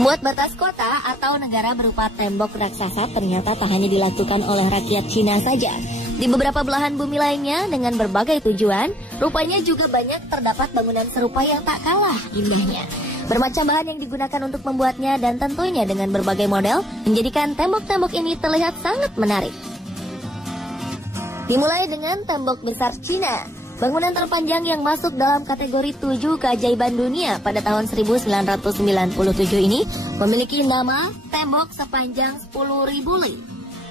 Membuat batas kota atau negara berupa tembok raksasa ternyata tak hanya dilakukan oleh rakyat Cina saja. Di beberapa belahan bumi lainnya dengan berbagai tujuan, rupanya juga banyak terdapat bangunan serupa yang tak kalah indahnya. Bermacam bahan yang digunakan untuk membuatnya dan tentunya dengan berbagai model, menjadikan tembok-tembok ini terlihat sangat menarik. Dimulai dengan tembok besar Cina. Bangunan terpanjang yang masuk dalam kategori 7 keajaiban dunia pada tahun 1997 ini memiliki nama tembok sepanjang 10.000 li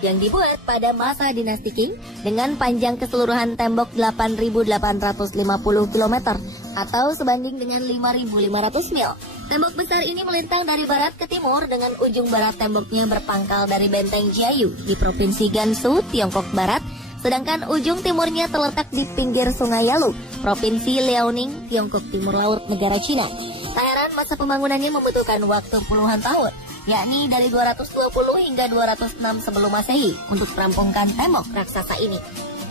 yang dibuat pada masa dinasti Qing dengan panjang keseluruhan tembok 8.850 km atau sebanding dengan 5.500 mil. Tembok besar ini melintang dari barat ke timur dengan ujung barat temboknya berpangkal dari benteng Jiayu di Provinsi Gansu, Tiongkok Barat. Sedangkan ujung timurnya terletak di pinggir Sungai Yalu, Provinsi Liaoning, Tiongkok Timur Laut, negara Cina. Tak heran masa pembangunannya membutuhkan waktu puluhan tahun, yakni dari 220 hingga 206 sebelum Masehi untuk merampungkan tembok raksasa ini.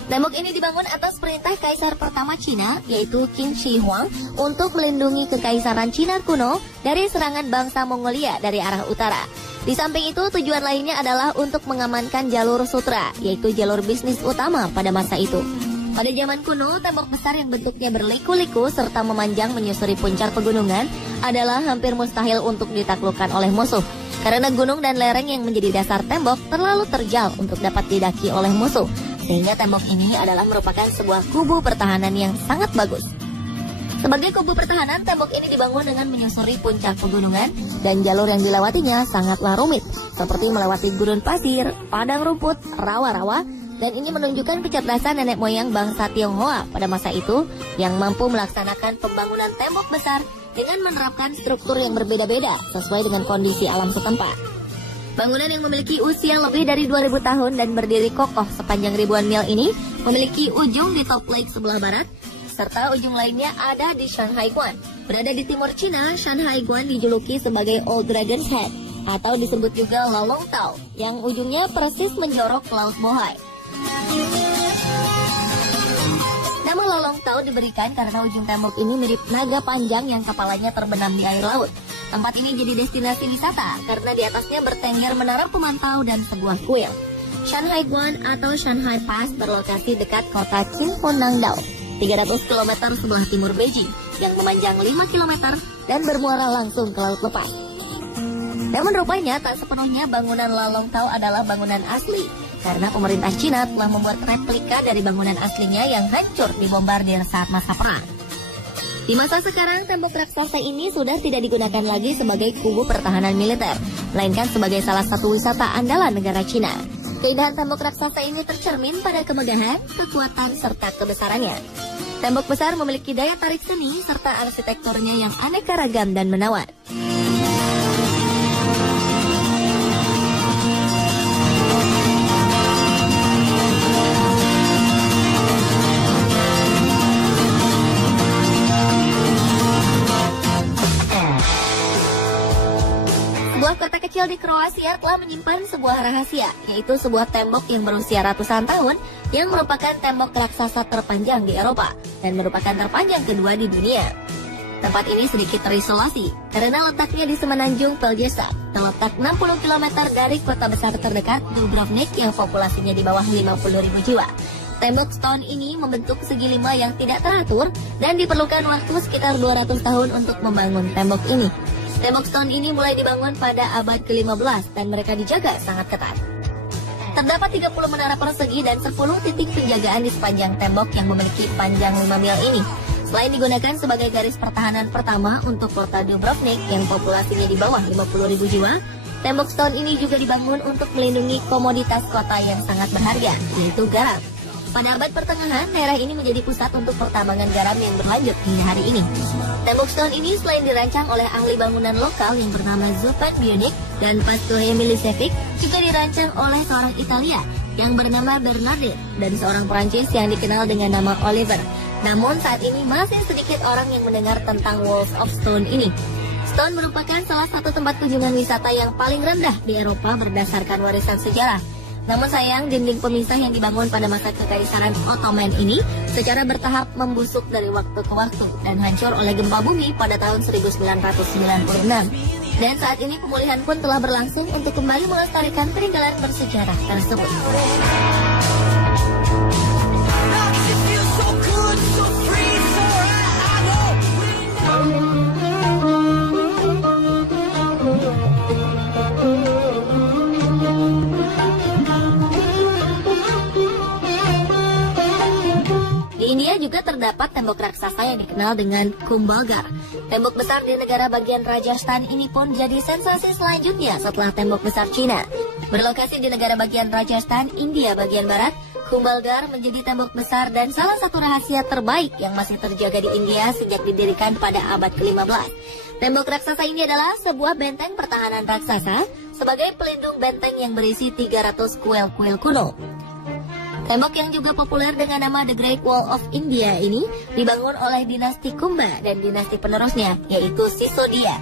Tembok ini dibangun atas perintah Kaisar pertama Cina, yaitu Qin Shi Huang, untuk melindungi kekaisaran Cina kuno dari serangan bangsa Mongolia dari arah utara. Di samping itu, tujuan lainnya adalah untuk mengamankan jalur sutra, yaitu jalur bisnis utama pada masa itu. Pada zaman kuno, tembok besar yang bentuknya berliku-liku serta memanjang menyusuri puncak pegunungan adalah hampir mustahil untuk ditaklukkan oleh musuh. Karena gunung dan lereng yang menjadi dasar tembok terlalu terjal untuk dapat didaki oleh musuh. Sehingga tembok ini adalah merupakan sebuah kubu pertahanan yang sangat bagus. Sebagai kubu pertahanan, tembok ini dibangun dengan menyusuri puncak pegunungan dan jalur yang dilewatinya sangatlah rumit, seperti melewati gurun pasir, padang rumput, rawa-rawa, dan ini menunjukkan kecerdasan nenek moyang bangsa Tionghoa pada masa itu yang mampu melaksanakan pembangunan tembok besar dengan menerapkan struktur yang berbeda-beda sesuai dengan kondisi alam setempat. Bangunan yang memiliki usia lebih dari 2000 tahun dan berdiri kokoh sepanjang ribuan mil ini memiliki ujung di Top Lake sebelah barat, serta ujung lainnya ada di Shanhai Guan. Berada di timur Cina, Shanhai Guan dijuluki sebagai Old Dragon's Head atau disebut juga Lolong Tau yang ujungnya persis menjorok ke Laut Bohai. Nama Lolong Tau diberikan karena ujung tembok ini mirip naga panjang yang kepalanya terbenam di air laut. Tempat ini jadi destinasi wisata karena di atasnya bertengger menara pemantau dan sebuah kuil. Shanhai Guan atau Shanhai Pass berlokasi dekat kota Qinhuangdao, 300 km sebelah timur Beijing, yang memanjang 5 km dan bermuara langsung ke Laut Lepas. Namun rupanya tak sepenuhnya bangunan Lolong Tau adalah bangunan asli, karena pemerintah Cina telah membuat replika dari bangunan aslinya yang hancur dibombardir saat masa perang. Di masa sekarang, tembok raksasa ini sudah tidak digunakan lagi sebagai kubu pertahanan militer, melainkan sebagai salah satu wisata andalan negara Cina. Keindahan tembok raksasa ini tercermin pada kemegahan, kekuatan, serta kebesarannya. Tembok besar memiliki daya tarik seni serta arsitekturnya yang aneka ragam dan menawan. Sebuah kota kecil di Kroasia telah menyimpan sebuah rahasia, yaitu sebuah tembok yang berusia ratusan tahun yang merupakan tembok raksasa terpanjang di Eropa dan merupakan terpanjang kedua di dunia. Tempat ini sedikit terisolasi karena letaknya di semenanjung Pelješac, terletak 60 km dari kota besar terdekat Dubrovnik yang populasinya di bawah 50.000 jiwa. Tembok stone ini membentuk segi lima yang tidak teratur dan diperlukan waktu sekitar 200 tahun untuk membangun tembok ini. Tembok stone ini mulai dibangun pada abad ke-15 dan mereka dijaga sangat ketat. Terdapat 30 menara persegi dan 10 titik penjagaan di sepanjang tembok yang memiliki panjang 5 mil ini. Selain digunakan sebagai garis pertahanan pertama untuk kota Dubrovnik yang populasinya di bawah 50.000 jiwa, tembok stone ini juga dibangun untuk melindungi komoditas kota yang sangat berharga, yaitu garam. Pada abad pertengahan, daerah ini menjadi pusat untuk pertambangan garam yang berlanjut hingga hari ini. Tembok stone ini selain dirancang oleh ahli bangunan lokal yang bernama Zupan Bionik dan Pastore Milicevic, juga dirancang oleh seorang Italia yang bernama Bernardet dan seorang Perancis yang dikenal dengan nama Oliver. Namun saat ini masih sedikit orang yang mendengar tentang Walls of Stone ini. Stone merupakan salah satu tempat kunjungan wisata yang paling rendah di Eropa berdasarkan warisan sejarah. Namun sayang, dinding pemisah yang dibangun pada masa kekaisaran Ottoman ini secara bertahap membusuk dari waktu ke waktu dan hancur oleh gempa bumi pada tahun 1996. Dan saat ini pemulihan pun telah berlangsung untuk kembali melestarikan peninggalan bersejarah tersebut. Di India juga terdapat tembok raksasa yang dikenal dengan Kumbhalgarh. Tembok besar di negara bagian Rajasthan ini pun jadi sensasi selanjutnya setelah tembok besar Cina. Berlokasi di negara bagian Rajasthan, India bagian barat, Kumbhalgarh menjadi tembok besar dan salah satu rahasia terbaik yang masih terjaga di India sejak didirikan pada abad ke-15. Tembok raksasa ini adalah sebuah benteng pertahanan raksasa sebagai pelindung benteng yang berisi 300 kuil-kuil kuno. Tembok yang juga populer dengan nama The Great Wall of India ini dibangun oleh dinasti Kumbha dan dinasti penerusnya, yaitu Sisodia.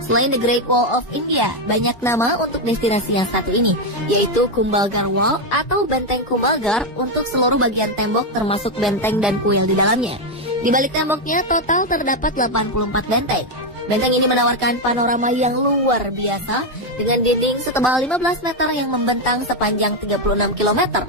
Selain The Great Wall of India, banyak nama untuk destinasi yang satu ini, yaitu Kumbhalgarh Wall atau Benteng Kumbhalgarh untuk seluruh bagian tembok termasuk benteng dan kuil di dalamnya. Di balik temboknya total terdapat 84 benteng. Benteng ini menawarkan panorama yang luar biasa dengan dinding setebal 15 meter yang membentang sepanjang 36 km.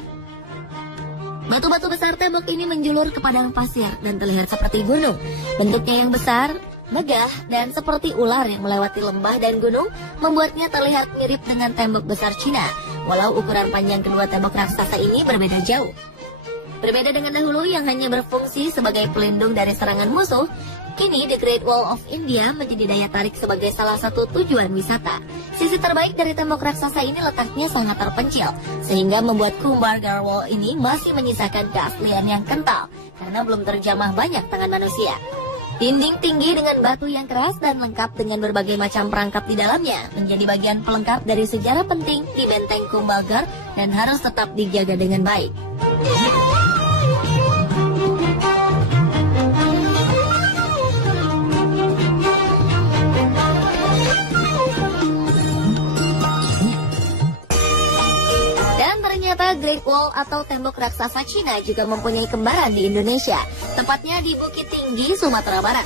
Batu-batu besar tembok ini menjulur ke padang pasir dan terlihat seperti gunung. Bentuknya yang besar, megah, dan seperti ular yang melewati lembah dan gunung membuatnya terlihat mirip dengan tembok besar Cina, walau ukuran panjang kedua tembok raksasa ini berbeda jauh. Berbeda dengan dahulu yang hanya berfungsi sebagai pelindung dari serangan musuh, kini The Great Wall of India menjadi daya tarik sebagai salah satu tujuan wisata. Sisi terbaik dari tembok raksasa ini letaknya sangat terpencil, sehingga membuat Kumbhalgarh Wall ini masih menyisakan keaslian yang kental, karena belum terjamah banyak tangan manusia. Dinding tinggi dengan batu yang keras dan lengkap dengan berbagai macam perangkap di dalamnya, menjadi bagian pelengkap dari sejarah penting di benteng Kumbhalgarh dan harus tetap dijaga dengan baik. Ternyata Great Wall atau tembok raksasa Cina juga mempunyai kembaran di Indonesia, tepatnya di Bukit Tinggi, Sumatera Barat.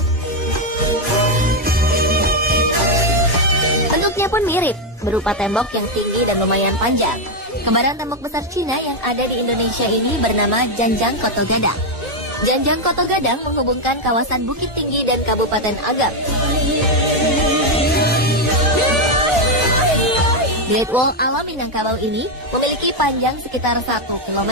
Bentuknya pun mirip, berupa tembok yang tinggi dan lumayan panjang. Kembaran tembok besar Cina yang ada di Indonesia ini bernama Janjang Koto Gadang. Janjang Koto Gadang menghubungkan kawasan Bukit Tinggi dan Kabupaten Agam. Great Wall alam Minangkabau ini memiliki panjang sekitar 1 km.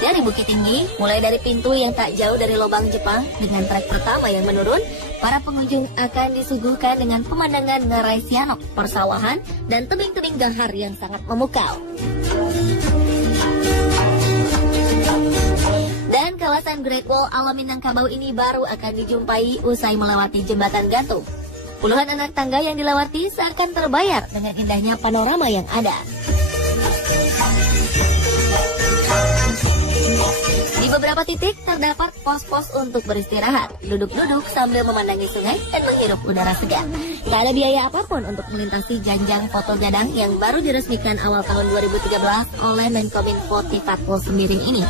Dari Bukit Tinggi, mulai dari pintu yang tak jauh dari lubang Jepang dengan trek pertama yang menurun, para pengunjung akan disuguhkan dengan pemandangan Ngarai Sianok, persawahan, dan tebing-tebing gahar yang sangat memukau. Dan kawasan Great Wall alam Minangkabau ini baru akan dijumpai usai melewati jembatan gantung. Puluhan anak tangga yang dilewati seakan terbayar dengan indahnya panorama yang ada. Di beberapa titik terdapat pos-pos untuk beristirahat, duduk-duduk sambil memandangi sungai dan menghirup udara segar. Tak ada biaya apapun untuk melintasi Janjang Koto Gadang yang baru diresmikan awal tahun 2013 oleh Menkominfo Tifatul Sembiring ini.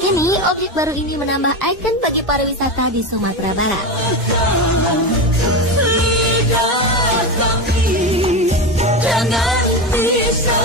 Kini, objek baru ini menambah ikon bagi pariwisata di Sumatera Barat. Jangan bisa